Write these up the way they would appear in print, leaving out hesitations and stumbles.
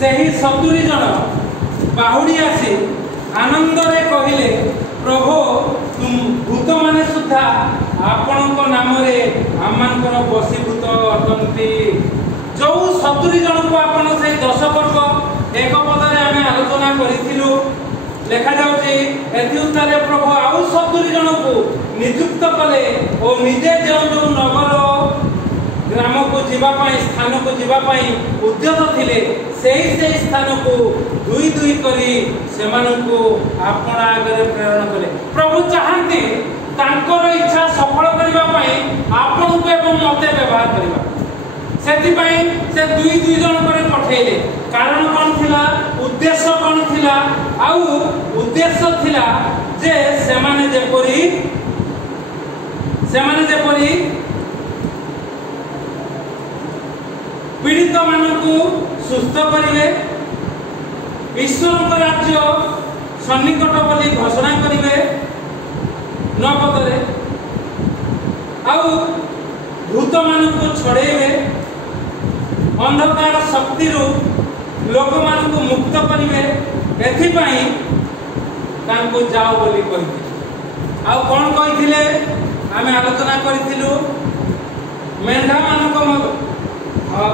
ସେହି 70 ଜଣ ବାହୁଡ଼ି ଆସି ଆନନ୍ଦରେ କହିଲେ, ପ୍ରଭୁ ଭୂତ ମାନେ ସୁଦ୍ଧା ଆପଣଙ୍କ ନାମରେ ଆମମାନଙ୍କର ବଶୀଭୂତ ଅଟନ୍ତି। ଯେଉଁ 70 ଜଣଙ୍କୁ ଆପଣ ସେଇ 10 ବର୍ଗ ଏକ ପଦରେ ଆମେ ଆଲୋଚନା କରିଥିଲୁ, ଲେଖାଯାଉଛି ଏଥି ଉତ୍ତାରେ ପ୍ରଭୁ ଆଉ 70 ଜଣଙ୍କୁ ନିଯୁକ୍ତ କଲେ ଓ ନିଜେ ଯେଉଁ ଯେଉଁ ନଗର ଗ୍ରାମକୁ ଯିବା ପାଇଁ ସ୍ଥାନକୁ ଯିବା ପାଇଁ ଉଦ୍ୟତ ଥିଲେ ସେହି ସ୍ଥାନକୁ ଦୁଇ ଦୁଇ କରି ସେମାନଙ୍କୁ ଆପଣ ଆଗରେ ପ୍ରେରଣ କଲେ। ପ୍ରଭୁ ଚାହାନ୍ତି ତାଙ୍କର ଇଚ୍ଛା ସଫଳ କରିବା ପାଇଁ ଆପଣଙ୍କୁ ଏବଂ ମୋତେ ବ୍ୟବହାର କରିବା। ସେଥିପାଇଁ ସେ ଦୁଇ ଦୁଇ ଜଣ କରି ପଠେଇଲେ। କାରଣ କ'ଣ ଥିଲା? ଉଦ୍ଦେଶ୍ୟ କ'ଣ ଥିଲା? ଆଉ ଉଦ୍ଦେଶ୍ୟ ଥିଲା ଯେ ସେମାନେ ଯେପରି पीड़ित मानकु सुस्थ करिवे, ईश्वर राज्य सन्निकट बोली घोषणा करिवे 9 पदरे, आउ भूत मानकु छड़ेइवे, अंधकार शक्ति लोक मानकु मुक्त करिवे। एथिपाई तांको जाओ बोली कहिथिले। आउ कोन कहिथिले? आमे आलोचना करिथिलु मेंढा मानक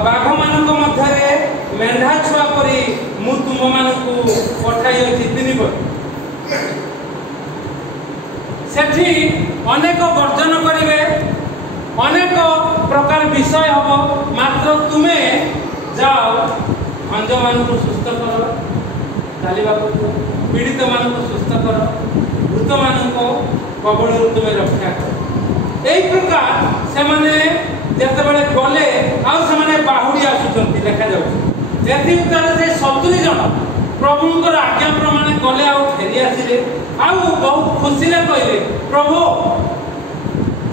बाघ मानक मध्य मेंढा छुआ परी मु तुम मानकु पठाई अछि 3 वर्ष। सेठी अनेक गर्जन करिवे, अनेक प्रकार विषय हबो, मात्र तुमे जाओ अंध मानकु सुस्थ करो, चालिबा को पीड़ित मानकु सुस्थ करो, भूत मानकु कबळରୁ तुमे रक्षा करो। एई प्रकार से माने जेतेबेले गले आउ से बाहुड़ी आसुचंती लेखा जाउछि। एथि उत्तर से 70 जन प्रभुंकर आज्ञा प्रमाण गले आउ फेरी आसिले, आउ बहुत खुशी ले कहले, प्रभु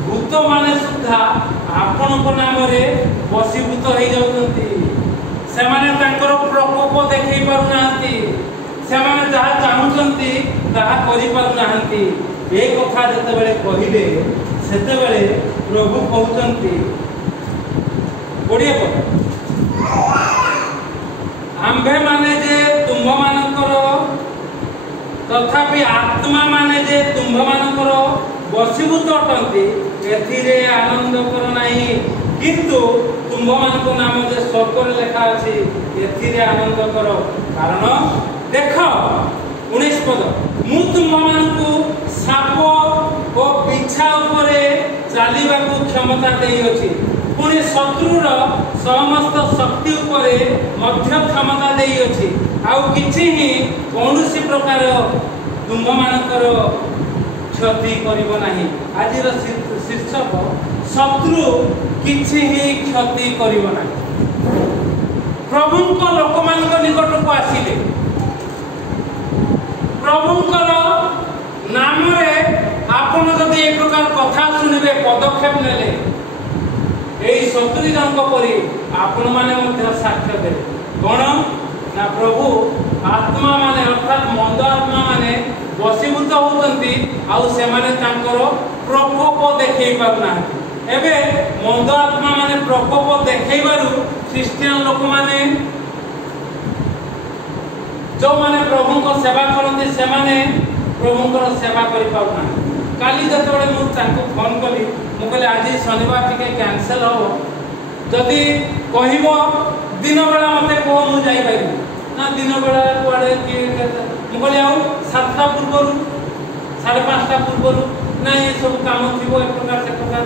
भूत माने सुद्धा आपनक नाम रे वशीभूत हो जाउछंती। से माने तांकर प्रकोप देखै पारु नाहंती, से माने जहा चाहुचंती ताहा करि पारु नाहंती। ए कथा जेतेबेले कहिले सेतेबेले प्रभु कहउचंती आंभे माने जे तुम्भ मानकर तथापि आत्मा माने जे तुम्भ मानकर वशीभूत अटंती, एथिरे आनंद कर नाही, किंतु तुम्भ मानक नाम जे स्वर्ग लेखा अछि एथिरे आनंद कर। कारण देख 19 पद, मु तुम्भ मानकु साप ओ बिछा उपरे चालिबाकू क्षमता देई अछि, पुणी शत्रुर समस्त शक्ति उपरे मध्य क्षमता देई अछि, आउ किछि ही कौनसी प्रकार तुम्भ मानकर क्षति करिबो नाही। आजिर शीर्षक शत्रु किछि ही क्षति करिबो नाही। प्रभुंक लोक मानक निकट को आसिले, प्रभुंकर नाम रे आपण जदि एक प्रकार कथा सुनिबे, पदक्षेप नेले, एई 70 जन परी आपण माने मध्य साक्ष्य देले। कोन ना प्रभु आत्मा माने अर्थात मंद आत्मा माने वशीभूत होतंती, आउ से माने तांकर प्रकोप देखै पारना। एबे मंद आत्मा माने प्रकोप देखैबारु ख्रिस्टियन लोक माने जो माने प्रभु को सेवा करते से माने प्रभु को सेवा करि पाउना। काली जतबेले मु तांको फोन कली, मु कहले आज शनिवार टिके कैंसिल हो, जदि कहिबो दिन बेला मते को मु जाई पाइबो ना, दिन बेला कुआडे कि मु कहले आउ 7टा पूर्वरु 5:30 पूर्वरु ना ये सब काम थिबो एक प्रकार से प्रकार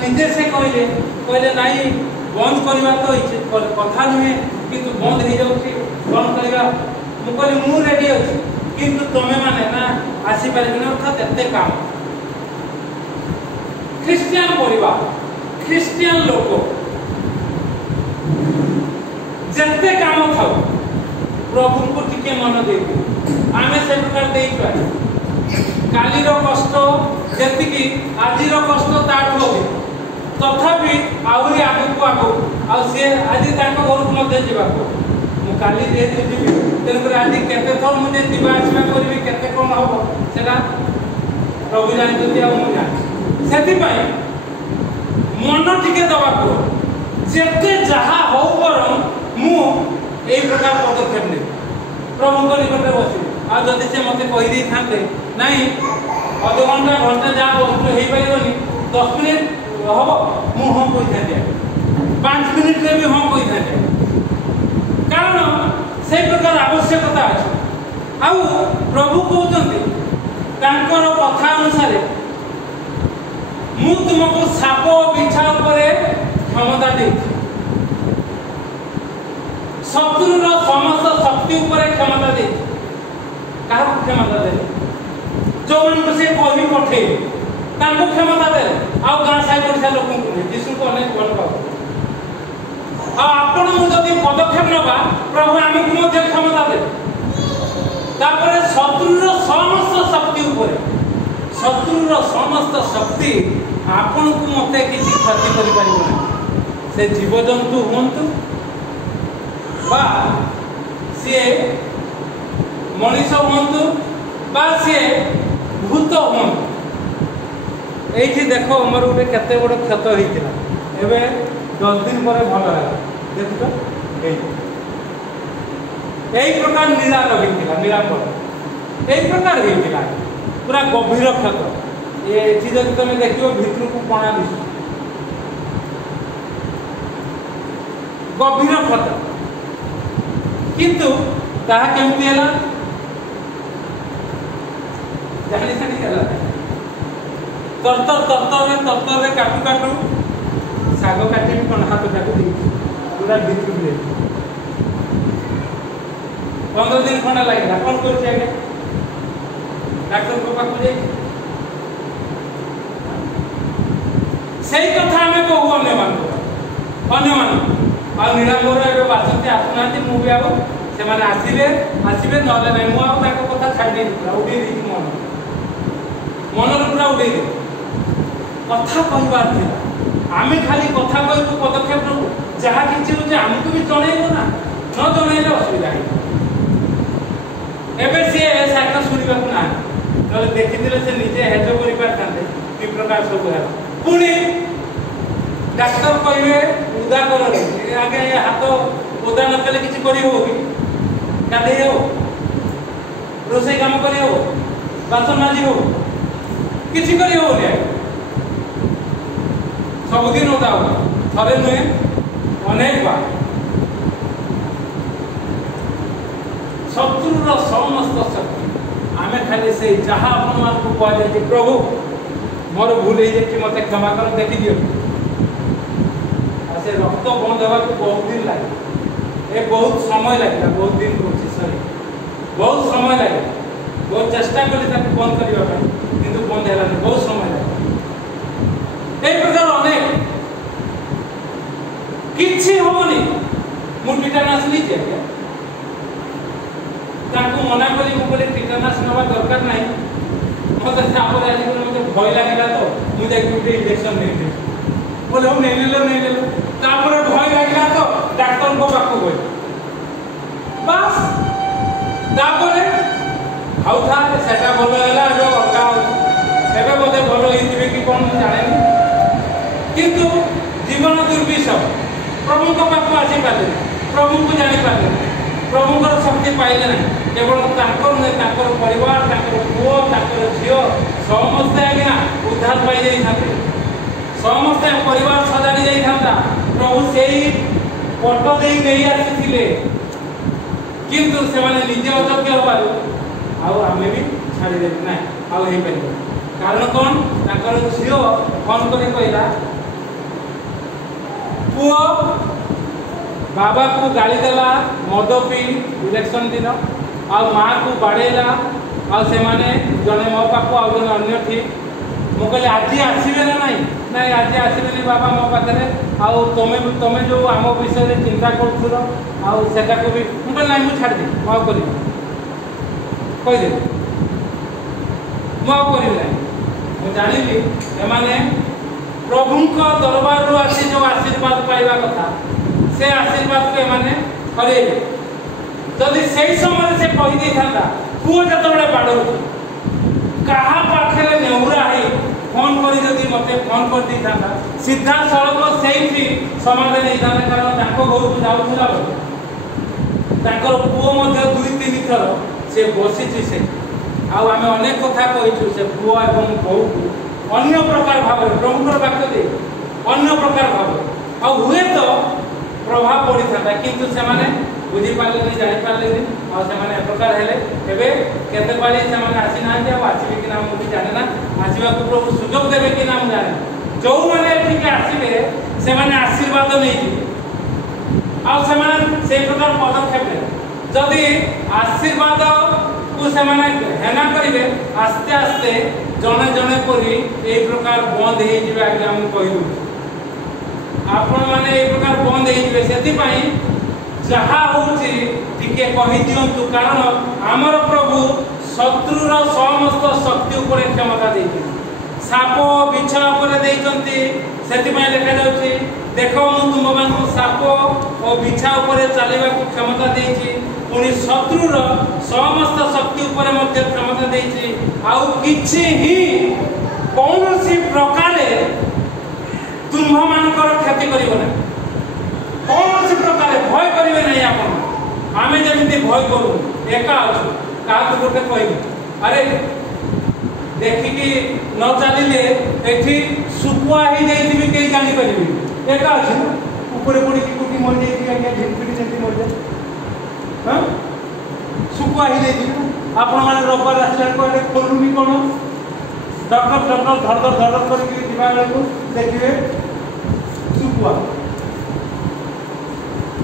निजे से कहले नाही बंद करबा तो कथा नुहे, किंतु बंद हो जाउछि, बंद करबा। मु कहले मु रेडी अछि, किंतु तमे माने ना आसी पारिबे ना, अर्थात एते काम। ख्रिस्टियन परिवार, ख्रिस्टियन लोक जते काम थाउ प्रभु को टिके मन देबे, आमे से प्रकार देई पारे। कालीर कष्ट जेतिकी आजिर कष्ट ताठो हो, तथापि आउरी आगु आ से आज ताको घर मध्य जीवाको मु काली जेतु जीवी, तेनकर आज केते थर मुझे जीवा आसवा करबी, केते कोन हबो सेटा प्रभु जानते आ मु जान। सेति पई मन टिके दबाको जेते जहा हो प्रभु निकट बस आदि से मत कहीदे था नाई अध घंटा घंटा जहाँ वस्तु हो पारे 10 मिनिट हम मुझे हाँ कही था 5 मिनिट भी हाँ कही था कारण से प्रकार आवश्यकता अच्छे आउ प्रभु कहते कथा अनुसार मु तुमको साप बिछा क्षमता दे शत्रुर समस्त शक्ति क्षमता दे क्या क्षमता दे जो मान से कही पठे क्षमता दे आउ गाँ साई पड़िशा लोक जीशु को अनेक भल पाओ आपण जदि पदक्षेप नवा प्रभु आमको क्षमता दे शत्रुर समस्त शक्ति शत्रुर समस्त शक्ति आपण को मत किसी क्षति कर से जीवजंतु हूँ बा सी मनीष हूँ बा सी भूत हूँ ये देख मोर गोटे केते बड़ क्षत होता एवं 10 दिन पर भल है देख यही प्रकार निरार होता निरापर यही प्रकार होता पूरा गभीर क्षत ये जब तुम देख भितर को कणा दिश गभीर क्षत किंतु ताहा केमती है जानी तरतर काटू काटू शाग काटी कण हाथ टाक पूरा भितर 15 दिन खंडा लगे कौन कर डाक्टर को पाक सही कथा आम कहू अन्य मान नीलांबर ए बासंती आसुना मुझे आसवे आसवे ना मुझे कथा छाड़ी उड़े मन मन पूरा उड़े कथा कहबार आम खाली कथा कहू पदक्षेप नू जहाँ कि आमको भी जनइब ना न जनइले असुविधा एवं सी शाखा शुणा ना ना देखी से निजे हेज कर कि प्रकार सब है पुणी डाक्तर कहे उदा कर आगे हाथ उदा न कले किसी कर गाधे हो रोसे काम कर बासन माजी हो किसी कर सबुदिन उदा हो थे नुहे अनेक बार शत्रुर समस्त शक्ति आम खाली से जहाँ आप कह प्रभु मोर भूल हो मत क्षमा कर देखी दियो से रक्त बंद होगा बहुत दिन लगे ये बहुत समय लगे बहुत दिन कौन सॉरी बहुत समय लगे बहुत चेष्टा कली बंद करने किंतु बंद है बहुत समय लगे एक प्रकार अनेक किसी हमनी मुझे टीटानस लीजिए मना कली मुझे टीटानस नवा दरकार ना मत आज मुझे भय लगे तो मुझे गोटे इंजेक्शन नहीं बोले हम नहीं ले भय लगे तो डाक्तर को पाक गए बस खाऊ था सेटा भल है जो अलगा एवं बोधे भल हो कि कौन जाने किंतु जीवन दुर्विषह प्रभु को पाक आसी पारे प्रभु को जानी पारे प्रभुଙ୍କର शक्ति पाइले ना केवल नुहे परिवार पुओ झील समस्ते आज्ञा उद्धार पाई जाते समस्ते परिवार सजाड़ी जाता प्रभु से पट दे नहीं आसी किंतु से निजे अयोग्य हबार आम भी छाड़ीदे ना आईपर कारण कौन झील फोन कर कहला पुओ बाबा को गाली देला मद पी इलेक्शन दिन आ माँ को बाड़ेला आ से माने जने मो पाक आ जने अन्य ठीक मु कहले आज आसबे ना नहीं आज आसबे बाबा मो पाखे आउ तुम जो आम विषय चिंता कर को भी मुझे ना मुझे छाड़ी मुझे कर कहीदे मुझे ना मुझे जानी एमाने प्रभु दरबार आसी जो आशीर्वाद पाइबा कथा से आशीर्वाद को एमाने हरे जदि से समय से कहीदे था पुओ जो बाड़ क्या पाखे नेहुरा है फोन कर मत फोन कर दी था सीधा सड़क से समाधान नहीं था कारण घर को जाऊला पुओ 2-3 तीन थर से बसी से आम अनेक कथा कहीचु से पुओ एवं बोऊ को अन्य प्रकार भाव प्रभुर वाक्य दे अन्य प्रकार भाव आ हुए तो प्रभाव पड़ी था किंतु से माने बुझी पारे जानी पारे आ प्रकार हेले एबे केते पारी से माने आसी ना जे आसीबे कि ना मुझे जाने ना आसीबा को प्रभु सुयोग देबे कि ना जाने जो माने ठीक आसीबे से माने आशीर्वाद नै आ से माने से प्रकार पदक्षेप ले जदि आशीर्वाद को से माने हेना करिवे आस्ते आस्ते जने जने करी ए प्रकार बंद हे जिवे आगे हम कहिलु आपण माने ए प्रकार बंद हे जिवे सेति पई जहा होची टिके कहि दियंतु कारण हमर प्रभु शत्रुर समस्त शक्ति ऊपर क्षमता देइछि साप बिछा ऊपर देइछंती सेति पई लिखा जाउछि देखो मु तुम मानू साप और बिछा ऊपर चलवा को क्षमता देइछि पुनी शत्रुर समस्त शक्ति ऊपर मध्य क्षमता देइछि आउ किछि ही कौनसी प्रकार तुम्भ मानकर क्षति करिवो ना कौन प्रकार भय करेंगे नहीं आप आम जमी भय करूँ एका अच्छु क्या गोटे कह अरे देखिकी न चलिए ये शुकुआ ही जाइए कहीं जापर एका अच्छे ऊपर पड़ी कोटी मरी जाइए झिमपिटी जमी मर जाए हाँ शुकुआ ही जाइए आपण मैंने रविवार आसला खोलुनी कौन डक्टर डक्टर धड़ धड़ धड़ कर देखिए शुकुआ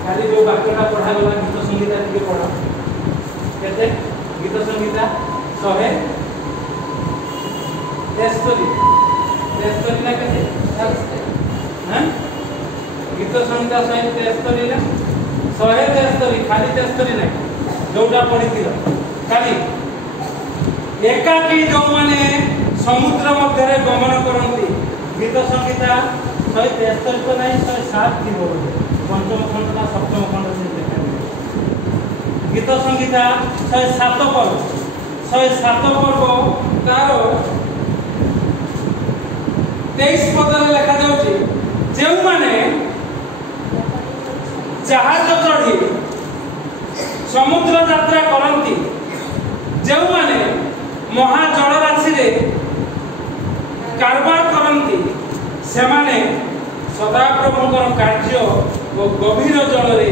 खाली जो वाक्यटा पढ़ा गला गीत संगीता टिके पढ़ा केते गीत संगीता 100 तेस्तरी ना केते हां गीत संगीता 100 ना 100 खाली तेस्तरी ना जोटा पढ़िथिलो खाली एकाकी जो माने समुद्र मध्य रे गमन करंती गीत संगीता 173 को नहीं 107 थी बोल पंचम खंड ना सप्तम खंड से देखा गीत संगीता 107 पर्व तार 23 पद लिखा जाउछि जेउ माने जहाज चढ़ी समुद्र यात्रा करंती जेउ माने महाजल राशि रे कारबार करंती से माने सदाप्रभुଙ୍କର କାର୍ଯ୍ୟ ଓ ଗଭୀର ଜଳରେ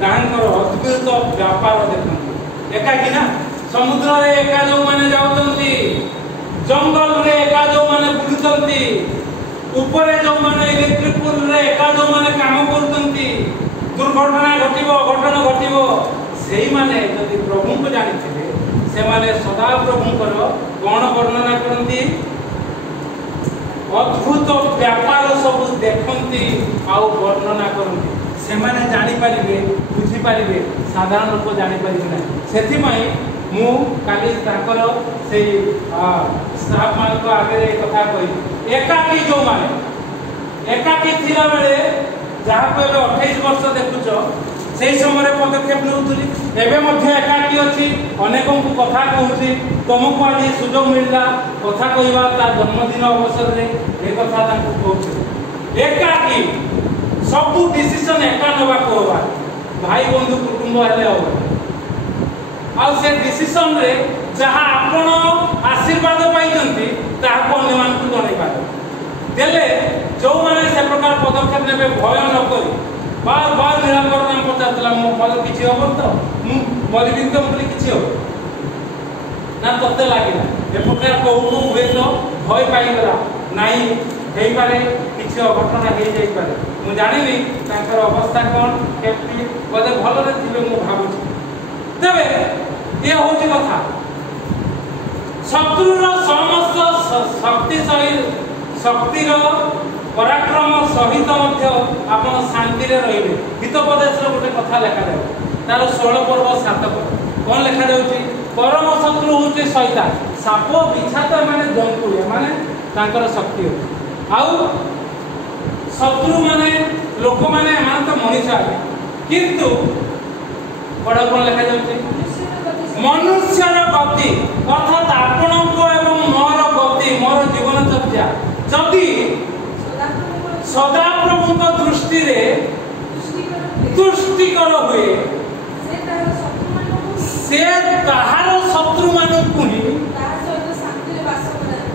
ତାଙ୍କର ଅଦ୍ଭୁତ व्यापार ଦେଖନ୍ତି ଏକାକି ନା ସମୁଦ୍ରରେ ଏକା ଯୋଉମାନେ ଯାଉଛନ୍ତି ଜଙ୍ଗଲରେ ଏକା ଯୋଉମାନେ ବୁଲୁଛନ୍ତି ଉପରେ ଯୋଉମାନେ ଇଲେକ୍ଟ୍ରିକ ପୁଲରେ ଏକା ଯୋଉମାନେ କାମ କରୁଛନ୍ତି ଦୁର୍ଘଟଣା ଘଟିବ ଅଘଟଣ ଘଟିବ ସେଇମାନେ ଯଦି ପ୍ରଭୁଙ୍କୁ ଜାଣିଥିବେ ସେମାନେ ସଦାପ୍ରଭୁଙ୍କର କ'ଣ ବର୍ଣ୍ଣନା କରନ୍ତି अद्भुत व्यापार सब देखती आउ वर्णना करती से माने जानी पारिबे बुझी पारिबे साधारण लोक जानी पारिबे ना सेथि पई मु काली ताकर से स्टाफ मान को आगे कथा कहि एकाकी जो माने एकाकी थिला बेले जहा को 28 वर्ष देखुचो सेही समय पदक्षेप नउतुली एबे मध्य एकाकी अछि अनेकों को कथा कहूची तुमको आज सुयोग मिलला कथा कहवा ता जन्मदिन अवसर रे ए कथा ताको कहूची एकाकी सब डिसीजन एका नबा कहवा भाई बंधु कुटुंब हेले हो आ से डिसीजन रे जहा आपण आशीर्वाद पाइजंती ताको अन्य मान को जणै पारे देले जो माने से प्रकार पदक्षेप नेबे भय न करी बार बार निराकर नाम पचारला मो फल किछि हो तो मु मरि तो बोली किछि हो ना तते लागिला ए प्रकार कहू हुए तो भय पाई गला नाही हेई पारे किछि घटना हे जाई पारे मु जानिनी ताकर अवस्था कोन केपि बदे भलो रे थिबे मु भाबु तबे ए होची कथा शत्रुर समस्त शक्तिर पराक्रम सहित आप शांति रे रे हितोपदेश गोटे कथा लिखा जाए तार 16 पर्व 7 पद कौन लिखा जाउची परम शत्रु होची शैतान साप बिछा तो माने जंतु माने तांकर शक्ति आउ शत्रु माने लोक माने मान तो मनुष्य आगे किंतु बड़ा कौन लिखा जाउची मनुष्यर गति अर्थात आपणको एवं मोर गति मोर जीवन चर्चा जदि सदाप्रभुଙ୍କ दृष्टि रे तुष्टिकर हुए से ताहार शत्रु मानक ही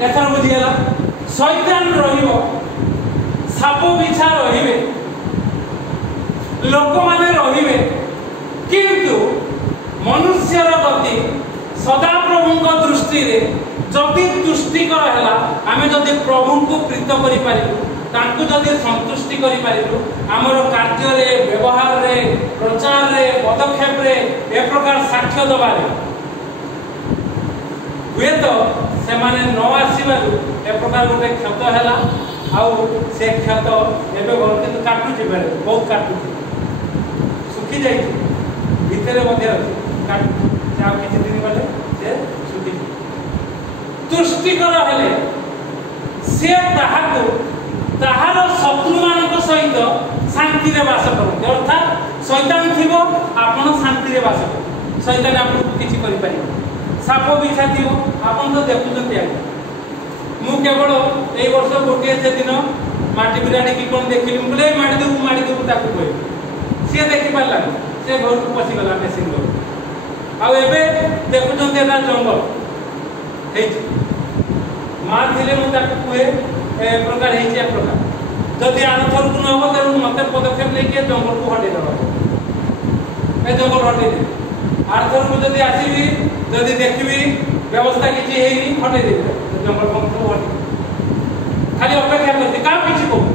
एथर बुझीगला शैतान रहिबो साप बिछा रहिबे लोक माने रहिबे किंतु मनुष्यर गति सदा प्रभु दृष्टि रे जदि तुष्टिकर है आम जदि प्रभु को प्रीत करूँ जदि संतुष्टि करूँ आमर कार्य व्यवहार रे प्रचार रे पदक्षेप रे ए प्रकार साक्ष्य दबारे हुए तो से माने न आसबार ए प्रकार गोटे क्षत है आउ से क्षत एवं काटुची बेले बहुत काटुची सुखी जाए भितर काटुची किसी दिन गले से सुखी तुष्टिकर हेले से ताहार शत्रु मान सहित शांति रे वास करते अर्थात शैतान थी आपन शांति रे वास कर शैतान आपको किसी कर साप बिछा थी आपन तो देखुं मु केवल ए वर्ष गोटे से दिन माटी बिराड़ी की कौन देखिली बोले माटी देबू ताकू कह सी देखी पारा से घर को पशिगला मेसीन घर आबे देखुं जंगल माँ थे मुझे कहे ए प्रकार है प्रकार जदि आर थर को न हो तेणु मत पदक्षेप लेकिन जंगल को हटे ए जंगल हटे आर थर को जदि आसबि जदि देखी व्यवस्था किसी है हटे दे जंगल बंद हटे खाली अपेक्षा करते क्या किसी कह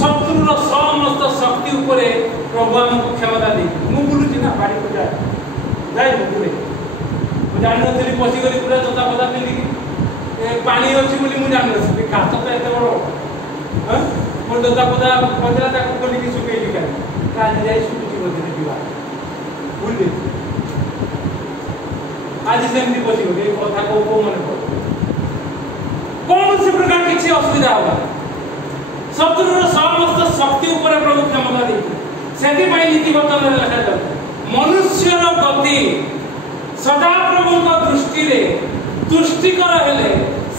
शत्रुर समस्त शक्ति उपरे प्रभु आमको क्षमता दे मु बुलूची ना बाड़ी को जाए बुले जान नी पशिगली पूरा जोता पता पिंधिकी पानी अच्छी बोली मुझे जान घास तो एत बड़ मोर जोता पता पचला खोलिकी सुखेली क्या आज जाए शुखुची बोलते पीवा भूल आज सेमती पशिगली कथा कौ मन पड़े कौन से प्रकार किसी असुविधा होगा शत्रुर समस्त शक्ति उपर प्रभु क्षमता देती नीति वचन लिखा जाए मनुष्यर गति सदा प्रभु दृष्टि रे तुष्टिकर हेले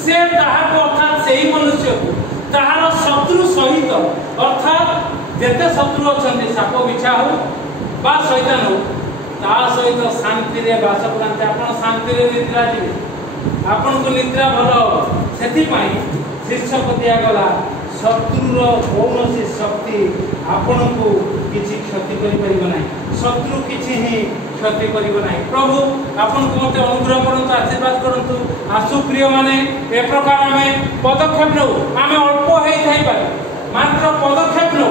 से अर्थात से ही मनुष्य को ताहार शत्रु सहित अर्थात जेते शत्रु अच्छा साप बिछा हो बा शैतान हो ता सहित शांति रे बास करते आप शांति रे निद्रा जी आपन को निद्रा भल से शीर्षक दिगला शत्रुर कौन शक्ति आपण को किसी क्षति कर शत्रु किसी ही क्षति कर प्रभु आपन को मत अनुग्रह करंतु आशीर्वाद करंतु आसु प्रिय माने ए प्रकार आम पदक्षेप नौ आम अल्प हो मात्र पदक्षेप नौ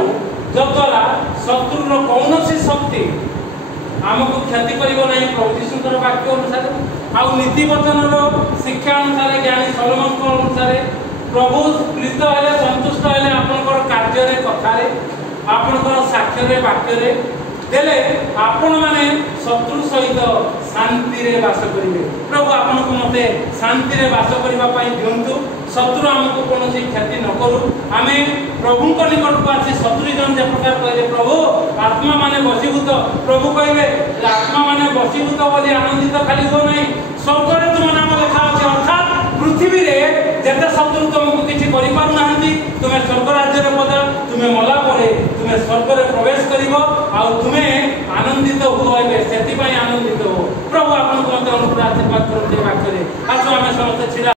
जद्वारा शत्रुर कौन शक्ति आमको क्षति कर प्रभु यीशुर वाक्य अनुसार आउ नीति वचन शिक्षा अनुसार ज्ञानी सलोमन अनुसार प्रभु प्रीत है संतुष्ट है आपनकर कार्य कथार आपनकर साक्ष्य वाक्य देले आपण माने शत्रु सहित शांति रे वास करिवे प्रभु आपन को मते शांति रे वास करिवा पई दियंतु शत्रु हमको कोनोसी क्षति न करू आमे प्रभु को निकट को आसी शत्रु जन जे प्रकार कहले प्रभु आत्मा माने वशीभूत प्रभु कहबे आत्मा माने वशीभूत बोली आनंदित खाली हो नहीं स्वर्ग रे तुम नाम लिखा अछि अर्थात पृथ्वी रे जेते शत्रु तुमको किछि करि पारु नाहंती तुमे स्वर्ग राज्य रे पदा तुमे मला परे तुमे स्वर्ग रे प्रवेश करिवो आ तुमे आनंदित हो से आनंदित हो प्रभु आपन को मते अनुग्रह आशीर्वाद करते वाक्य रे आज आमे समस्त छिड़ा